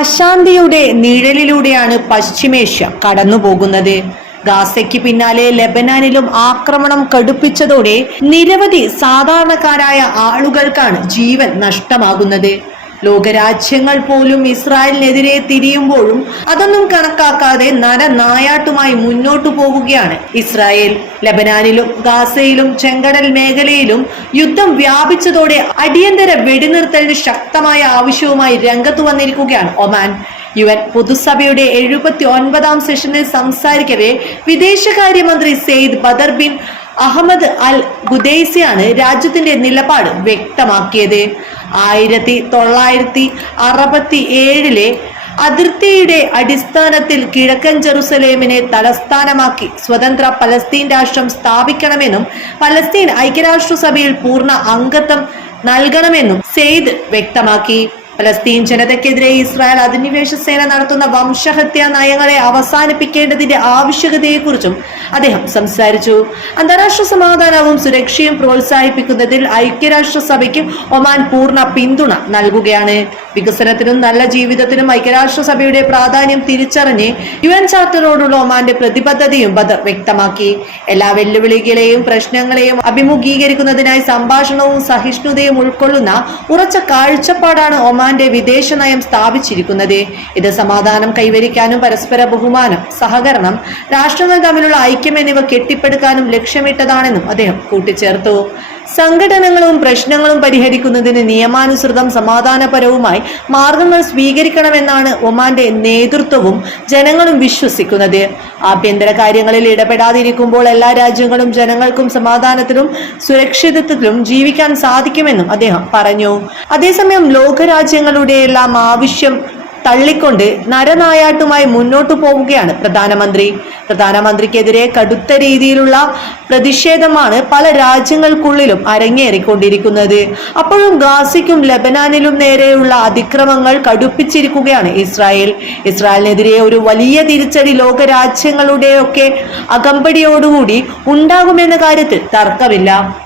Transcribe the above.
അശാന്തിയുടെ നിഴലിലൂടെയാണ് പശ്ചിമേഷ്യ കടന്നുപോകുന്നത്. ഗാസയ്ക്ക് പിന്നാലെ ലെബനാനിലും ആക്രമണം കടുപ്പിച്ചതോടെ നിരവധി സാധാരണക്കാരായ ആളുകൾക്കാണ് ജീവൻ നഷ്ടമാകുന്നത്. ലോകരാജ്യങ്ങൾ പോലും ഇസ്രായേലിനെതിരെ തിരിയുമ്പോഴും അതൊന്നും കണക്കാക്കാതെ നരനായാട്ടുമായി മുന്നോട്ടു പോവുകയാണ് ഇസ്രായേൽ. ലബനാനിലും ഗാസയിലും ചെങ്കടൽ മേഖലയിലും യുദ്ധം വ്യാപിച്ചതോടെ അടിയന്തര വെടിനിർത്തലിന് ശക്തമായ ആവശ്യവുമായി രംഗത്ത് വന്നിരിക്കുകയാണ് ഒമാൻ. യു എൻ പൊതുസഭയുടെ എഴുപത്തി ഒൻപതാം സെഷനിൽ സംസാരിക്കവേ വിദേശകാര്യമന്ത്രി Sayyid Badr bin Ahmed Al ഗുദൈസിയാണ് രാജ്യത്തിന്റെ നിലപാട് വ്യക്തമാക്കിയത്. ആയിരത്തി തൊള്ളായിരത്തി അറുപത്തി ഏഴിലെ അതിർത്തിയുടെ അടിസ്ഥാനത്തിൽ കിഴക്കൻ ജെറുസലേമിനെ തലസ്ഥാനമാക്കി സ്വതന്ത്ര പലസ്തീൻ രാഷ്ട്രം സ്ഥാപിക്കണമെന്നും പലസ്തീൻ ഐക്യരാഷ്ട്രസഭയിൽ പൂർണ അംഗത്വം നൽകണമെന്നും സെയ്ദ് വ്യക്തമാക്കി. പലസ്തീൻ ജനതയ്ക്കെതിരെ ഇസ്രായേൽ അധിനിവേശ സേന നടത്തുന്ന വംശഹത്യാ നയങ്ങളെ അവസാനിപ്പിക്കേണ്ടതിന്റെ ആവശ്യകതയെക്കുറിച്ചും അദ്ദേഹം സംസാരിച്ചു. അന്താരാഷ്ട്ര സമാധാനവും സുരക്ഷയും പ്രോത്സാഹിപ്പിക്കുന്നതിൽ ഐക്യരാഷ്ട്രസഭയ്ക്ക് ഒമാൻ പൂർണ പിന്തുണ നൽകുകയാണ്. വികസനത്തിനും നല്ല ജീവിതത്തിനും ഐക്യരാഷ്ട്രസഭയുടെ പ്രാധാന്യം തിരിച്ചറിഞ്ഞ് യു എൻ ചാർട്ടറോടുള്ള ഒമാന്റെ പ്രതിബദ്ധതയും ബദർ വ്യക്തമാക്കി. എല്ലാ വെല്ലുവിളികളെയും പ്രശ്നങ്ങളെയും അഭിമുഖീകരിക്കുന്നതിനായി സംഭാഷണവും സഹിഷ്ണുതയും ഉൾക്കൊള്ളുന്ന ഉറച്ച കാഴ്ചപ്പാടാണ് ഒമാന്റെ വിദേശ നയം സ്ഥാപിച്ചിരിക്കുന്നത്. ഇത് സമാധാനം കൈവരിക്കാനും പരസ്പര ബഹുമാനം സഹകരണം രാഷ്ട്രങ്ങൾ തമ്മിലുള്ള ഐക്യം എന്നിവ കെട്ടിപ്പടുക്കാനും ലക്ഷ്യമിട്ടതാണെന്നും അദ്ദേഹം കൂട്ടിച്ചേർത്തു. സംഘടനകളും പ്രശ്നങ്ങളും പരിഹരിക്കുന്നതിന് നിയമാനുസൃതം സമാധാനപരവുമായി മാർഗങ്ങൾ സ്വീകരിക്കണമെന്നാണ് ഒമാന്റെ നേതൃത്വവും ജനങ്ങളും വിശ്വസിക്കുന്നത്. ആഭ്യന്തര കാര്യങ്ങളിൽ ഇടപെടാതിരിക്കുമ്പോൾ എല്ലാ രാജ്യങ്ങളും ജനങ്ങൾക്കും സമാധാനത്തിലും സുരക്ഷിതത്വത്തിലും ജീവിക്കാൻ സാധിക്കുമെന്നും അദ്ദേഹം പറഞ്ഞു. അതേസമയം ലോകരാജ്യങ്ങളുടെ എല്ലാം ആവശ്യം തള്ളിക്കൊണ്ട് നരനായാട്ടുമായി മുന്നോട്ടു പോവുകയാണ് പ്രധാനമന്ത്രി. പ്രധാനമന്ത്രിക്കെതിരെ കടുത്ത രീതിയിലുള്ള പ്രതിഷേധമാണ് പല രാജ്യങ്ങൾക്കുള്ളിലും അരങ്ങേറിക്കൊണ്ടിരിക്കുന്നത്. അപ്പോഴും ഗാസിക്കും ലബനാനിലും നേരെയുള്ള അതിക്രമങ്ങൾ കടുപ്പിച്ചിരിക്കുകയാണ് ഇസ്രായേൽ. ഇസ്രായേലിനെതിരെ ഒരു വലിയ തിരിച്ചടി ലോകരാജ്യങ്ങളുടെയൊക്കെ അകമ്പടിയോടുകൂടി ഉണ്ടാകുമെന്ന കാര്യത്തിൽ തർക്കമില്ല.